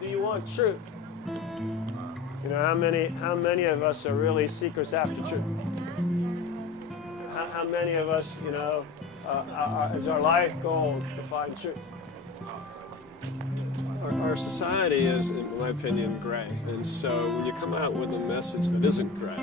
Do you want truth? You know, how many of us are really seekers after truth? How many of us, you know, is our life goal to find truth? Our society is, in my opinion, gray. And so when you come out with a message that isn't gray,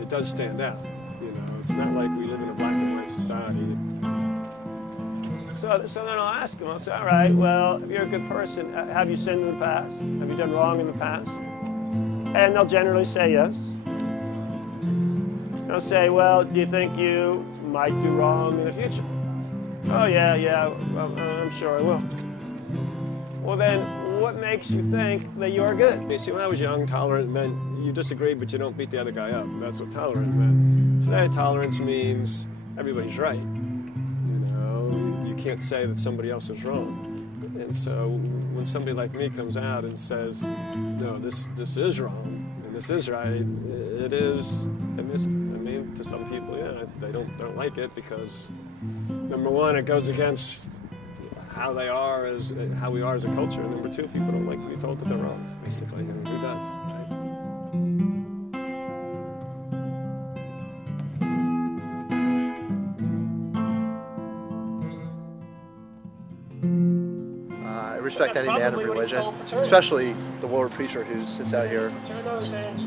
it does stand out. You know, it's not like we live in a black and white society. So then I'll ask them, I'll say, all right, well, if you're a good person, have you sinned in the past? Have you done wrong in the past? And they'll generally say yes. They'll say, well, do you think you might do wrong in the future? Oh, yeah, well, I'm sure I will. Well, then, what makes you think that you are good? You see, when I was young, tolerant meant you disagree, but you don't beat the other guy up. That's what tolerant meant. Today, tolerance means everybody's right. You can't say that somebody else is wrong. And so when somebody like me comes out and says, no, this is wrong, and this is right, it is, I mean, to some people, yeah, they don't like it because, number one, it goes against how we are as a culture, and number two, people don't like to be told that they're wrong, basically, and who does, right? I respect any man of religion, especially the Willard preacher who sits out here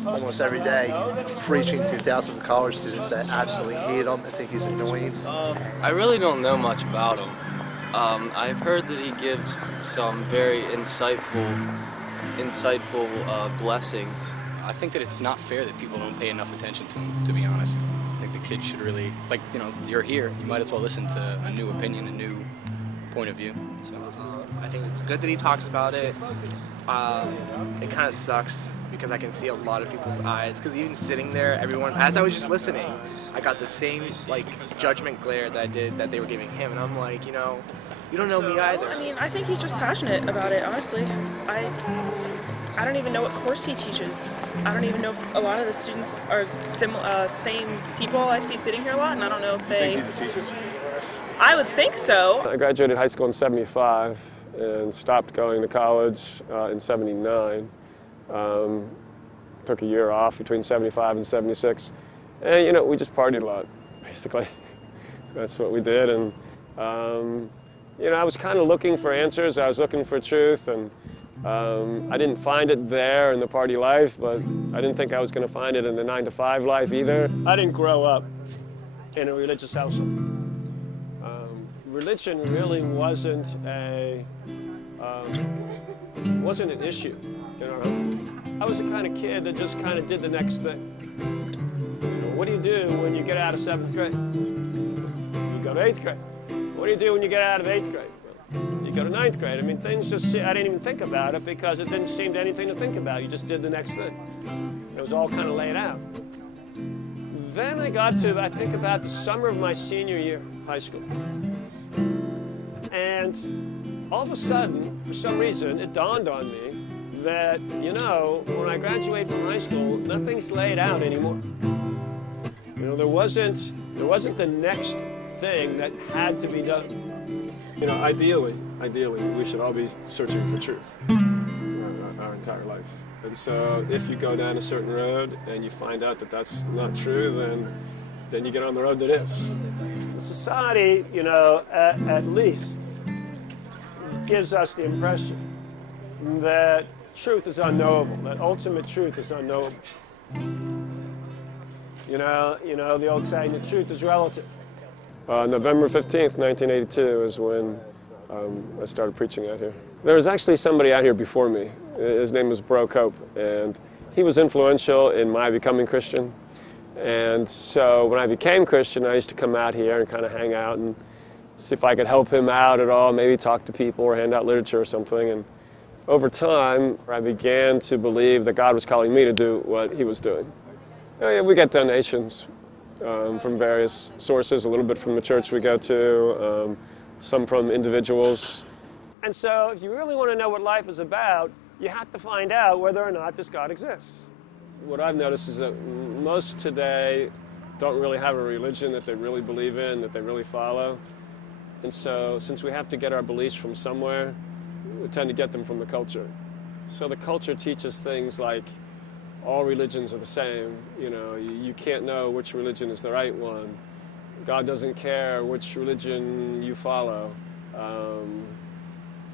almost every day preaching to thousands of college students that absolutely hate him and think he's annoying. I really don't know much about him. I've heard that he gives some very insightful blessings. I think that it's not fair that people don't pay enough attention to him, to be honest. I think the kids should really, like, you know, you're here, you might as well listen to a new opinion, a new point of view. So I think it's good that he talks about it. It kind of sucks because I can see a lot of people's eyes, because even sitting there, everyone, as I was just listening, I got the same like judgment glare that they were giving him, and I'm like, you know, you don't know me either. I mean, I think he's just passionate about it, honestly. I don't even know what course he teaches. I don't even know if a lot of the students are same people I see sitting here a lot, and I don't know if they... You think he's a teacher? I would think so. I graduated high school in '75 and stopped going to college in '79. Took a year off between '75 and '76. And, you know, we just partied a lot, basically. That's what we did. And, you know, I was kind of looking for answers. I was looking for truth. And I didn't find it there in the party life, but I didn't think I was going to find it in the 9-to-5 life either. I didn't grow up in a religious household. Religion really wasn't an issue in our home. I was the kind of kid that just kind of did the next thing. You know, what do you do when you get out of 7th grade? You go to 8th grade. What do you do when you get out of 8th grade? Well, you go to 9th grade. I mean, things just, I didn't even think about it because it didn't seem to anything to think about. You just did the next thing. It was all kind of laid out. Then I got to, I think, about the summer of my senior year, high school. And all of a sudden, for some reason, it dawned on me that, you know, when I graduate from high school, nothing's laid out anymore. You know, there wasn't the next thing that had to be done. You know, ideally, we should all be searching for truth our entire life. And so if you go down a certain road and you find out that that's not true, then you get on the road that is. Society, you know, at least gives us the impression that truth is unknowable, that ultimate truth is unknowable. You know the old saying that truth is relative. November 15th, 1982 is when I started preaching out here. There was actually somebody out here before me. His name was Bro Cope, and he was influential in my becoming Christian. And so when I became Christian, I used to come out here and kind of hang out and see if I could help him out at all, maybe talk to people or hand out literature or something. And over time, I began to believe that God was calling me to do what he was doing. We get donations from various sources, a little bit from the church we go to, some from individuals. And so if you really want to know what life is about, you have to find out whether or not this God exists. What I've noticed is that most today don't really have a religion that they really believe in, that they really follow. And so since we have to get our beliefs from somewhere, we tend to get them from the culture. So the culture teaches things like all religions are the same. You know, you can't know which religion is the right one. God doesn't care which religion you follow.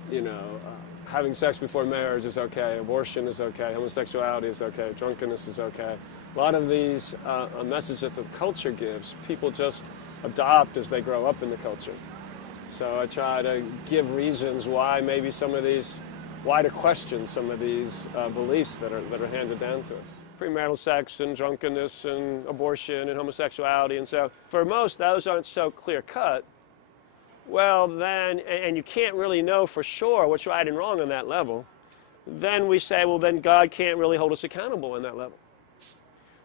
You know, having sex before marriage is okay, abortion is okay, homosexuality is okay, drunkenness is okay. A lot of these messages that the culture gives, people just adopt as they grow up in the culture. So I try to give reasons why maybe some of these, why to question some of these beliefs that are handed down to us. Premarital sex and drunkenness and abortion and homosexuality, and so for most those aren't so clear cut. Well then, and you can't really know for sure what's right and wrong on that level, then we say, well then God can't really hold us accountable on that level.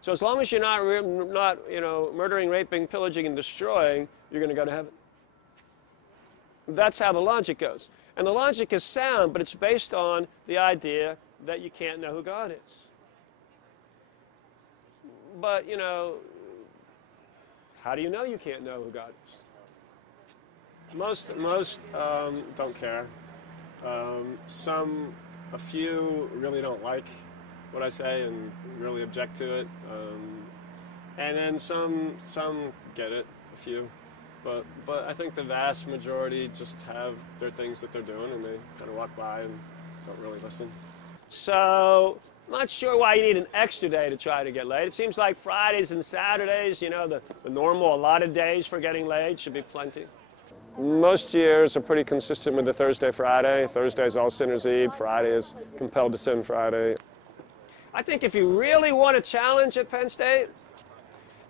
So as long as you're not you know, murdering, raping, pillaging, and destroying, you're going to go to heaven. That's how the logic goes. And the logic is sound, but it's based on the idea that you can't know who God is. But, you know, how do you know you can't know who God is? Most don't care. A few really don't like what I say and really object to it. And then some get it, a few. But I think the vast majority just have their things that they're doing and they kind of walk by and don't really listen. So, not sure why you need an extra day to try to get laid. It seems like Fridays and Saturdays, you know, the normal allotted days for getting laid should be plenty. Most years are pretty consistent with the Thursday, Friday. Thursday is All Sinners' Eve. Friday is Compelled to Sin Friday. I think if you really want a challenge at Penn State,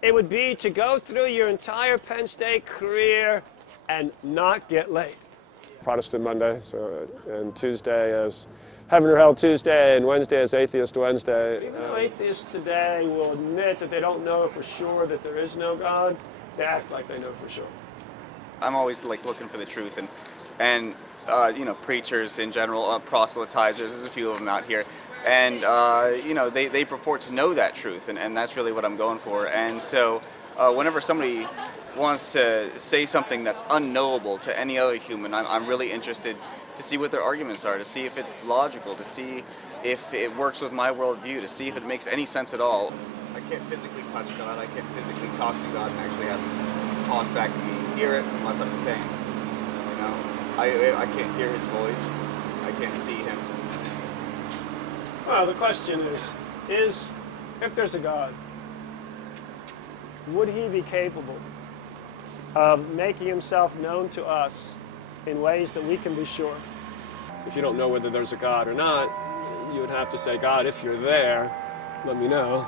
it would be to go through your entire Penn State career and not get laid. Protestant Monday, and Tuesday as Heaven or Hell Tuesday, and Wednesday as Atheist Wednesday. Even though atheists today will admit that they don't know for sure that there is no God, they act like they know for sure. I'm always like looking for the truth, and you know, preachers in general, proselytizers. There's a few of them out here, and you know, they purport to know that truth, and that's really what I'm going for. And so, whenever somebody wants to say something that's unknowable to any other human, I'm really interested to see what their arguments are, to see if it's logical, to see if it works with my worldview, to see if it makes any sense at all. I can't physically touch God. I can't physically talk to God and actually have him talk back to me, hear it, unless I'm saying, you know, I can't hear his voice. I can't see him. Well, the question is if there's a God, would he be capable of making himself known to us in ways that we can be sure? If you don't know whether there's a God or not, you would have to say, God, if you're there, let me know.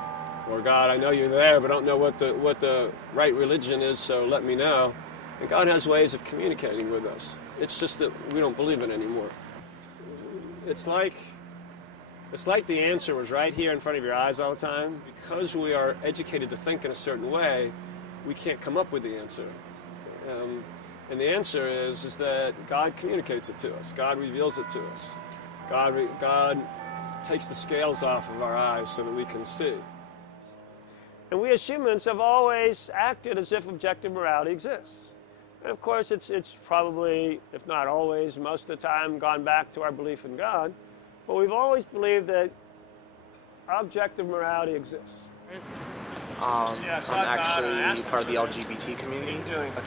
Or God, I know you're there, but I don't know what the right religion is, so let me know. And God has ways of communicating with us. It's just that we don't believe it anymore. It's like the answer was right here in front of your eyes all the time. Because we are educated to think in a certain way, we can't come up with the answer. And the answer is that God communicates it to us. God reveals it to us. God takes the scales off of our eyes so that we can see. And we as humans have always acted as if objective morality exists. And of course, it's probably, if not always, most of the time gone back to our belief in God. But we've always believed that objective morality exists. I'm actually part of the LGBT community,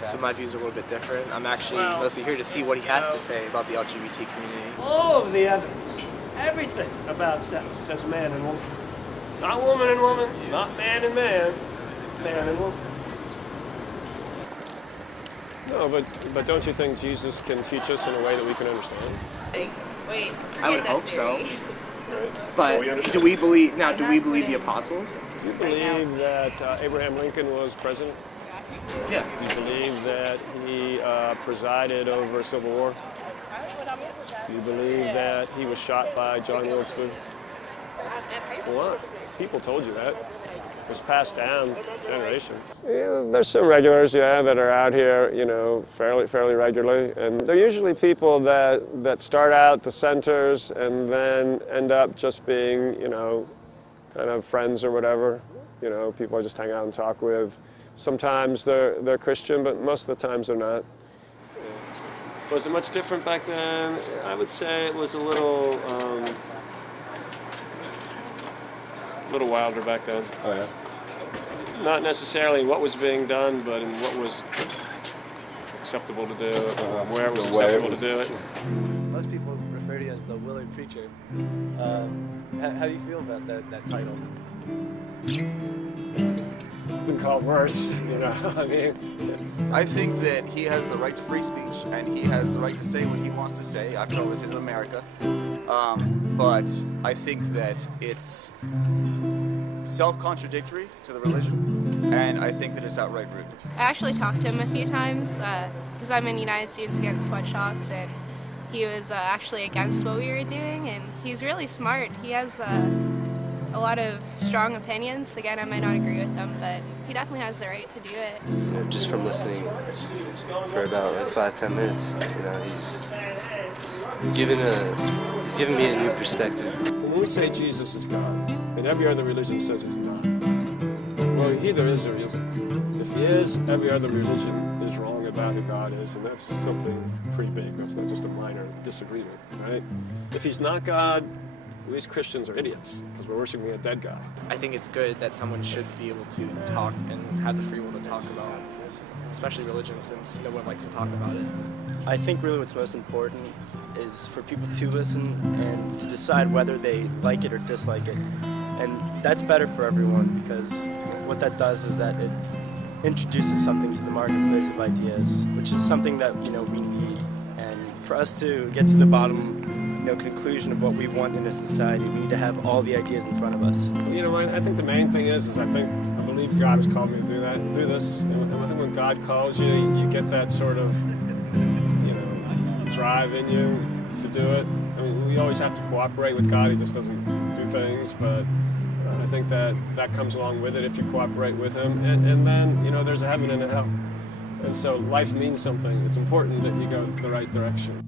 so my views are a little bit different. I'm actually mostly here to see what he has to say about the LGBT community. All of the evidence, everything about sex says man and woman. Not woman and woman, not man and man, man and woman. No, but don't you think Jesus can teach us in a way that we can understand? Thanks. Wait. I would hope so. But do we believe the apostles? Do you believe that Abraham Lincoln was president? Yeah. Do you believe that he presided over a civil war? Do you believe that he was shot by John Wilkes Booth? Well, people told you that. It was passed down generations. Yeah, there's some regulars, yeah, that are out here, you know, fairly regularly, and they're usually people that start out dissenters and then end up just being, you know, kind of friends or whatever. You know, people I just hang out and talk with. Sometimes they're Christian, but most of the times they're not. Yeah. Was it much different back then? I would say it was a little little wilder back then. Oh, yeah? Not necessarily what was being done, but in what was acceptable to do, or where it was acceptable to do it. Most people refer to you as the Willard Preacher. How do you feel about that title? Been called worse, you know. I mean, I think that he has the right to free speech, and he has the right to say what he wants to say. After all, this is America. But I think that it's self-contradictory to the religion, and I think that it's outright rude. I actually talked to him a few times because I'm in United Students Against Sweatshops, and he was actually against what we were doing, and he's really smart. He has a lot of strong opinions. Again, I might not agree with them, but he definitely has the right to do it. You know, just from listening for about like 5-10 minutes, you know, he's given me a new perspective. When we say Jesus is God, and every other religion says he's not, well, he either is or he isn't. If he is, every other religion is wrong about who God is, and that's something pretty big. That's not just a minor disagreement, right? If he's not God, we as Christians are idiots because we're worshiping a dead God. I think it's good that someone should be able to talk and have the free will to talk about, especially religion, since no one likes to talk about it. I think really what's most important is for people to listen and to decide whether they like it or dislike it. And that's better for everyone because what that does is that it introduces something to the marketplace of ideas, which is something that, you know, we need. And for us to get to the bottom, you know, conclusion of what we want in a society, we need to have all the ideas in front of us. You know, I think the main thing is I believe God has called me to do this. And I think when God calls you, you get that sort of, you know, drive in you to do it. I mean, we always have to cooperate with God. He just doesn't do things, but I think that comes along with it if you cooperate with him. And then, you know, there's a heaven and a hell. And so life means something. It's important that you go the right direction.